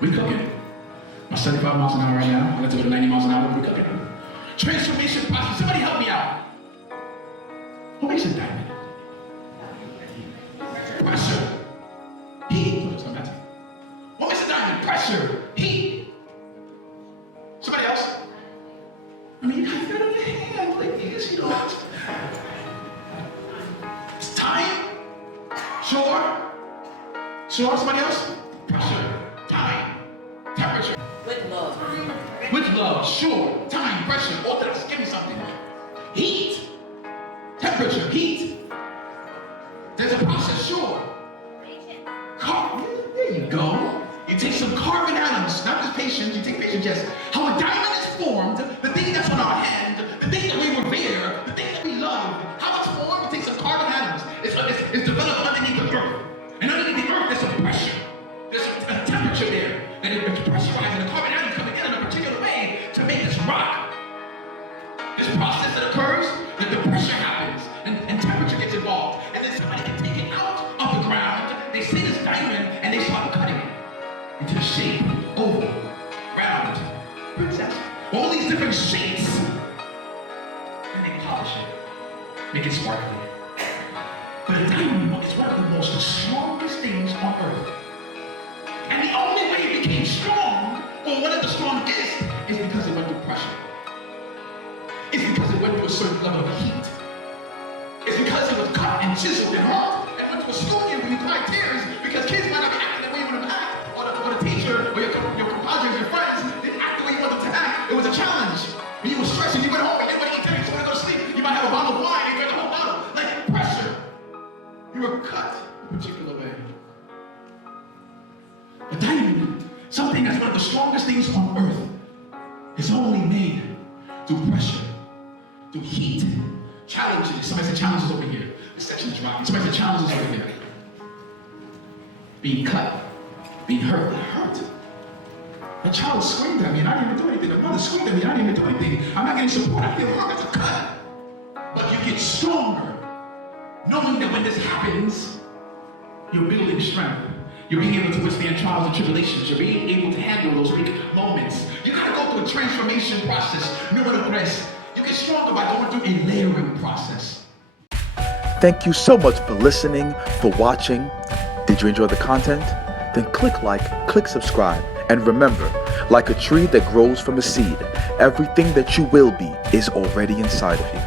We cooking. I'm 75 miles an hour right now. I got to go to 90 miles an hour. We cooking. Transformation process. Somebody help me out. What makes a diamond? Pressure. Heat. What makes a diamond? Pressure. Heat. Somebody else? I mean, you guys got on your hand like this, you know. It's time. Sure. Sure. Somebody else? Pressure. Time. Temperature. With love. With love. Sure. Time. Pressure. Orthodox. Give me something. Heat. Temperature. Heat. There's a process. Sure. There you go. You take some carbon atoms, not just patience, you take patience, yes. How a diamond is formed, the thing that's on our hand, the thing that we revere, the thing that we love, how it's formed, you take some carbon atoms. It's developed underneath the earth. And underneath the earth, there's some pressure. There's a temperature there. And it's pressurized, and the carbon atom coming in a particular way to make this rock. This process that occurs, that the pressure happens, and temperature gets involved. And then somebody can take it out of the ground, they see this diamond, and they start cutting it into a shape, oval, round, princess, all these different shapes, and they polish it, make it sparkly. But a diamond is one of the most strongest things on earth. And the only way it became strong, or one of the strongest, is because it went through pressure. It's because it went through a certain level of heat. It's because it was cut and chiseled and hard and went to a school year where you cried tears because kids might not be acting the way you want them to act, or the teacher or your compadres, your friends didn't act the way you want them to act. It was a challenge. When you were stressed and you went home and you didn't want to eat dinner, so when you go to sleep, you might have a bottle of wine and you drank the whole bottle. Like pressure. You were cut a particular way. A diamond, something that's one of the strongest things on earth, is only made through pressure, through heat, challenges. Somebody said challenges over here. The section is rocking. Somebody said challenges over here. Being cut, being hurt. That hurt. A child screamed at me and I didn't even do anything. A mother screamed at me and I didn't even do anything. I'm not getting support. I feel hurt. It's a cut. But you get stronger, knowing that when this happens, you're building strength. You're being able to withstand trials and tribulations. You're being able to handle those big moments. You gotta go through a transformation process. Número tres. You get stronger by going through a layering process. Thank you so much for listening, for watching. Did you enjoy the content? Then click like, click subscribe. And remember, like a tree that grows from a seed, everything that you will be is already inside of you.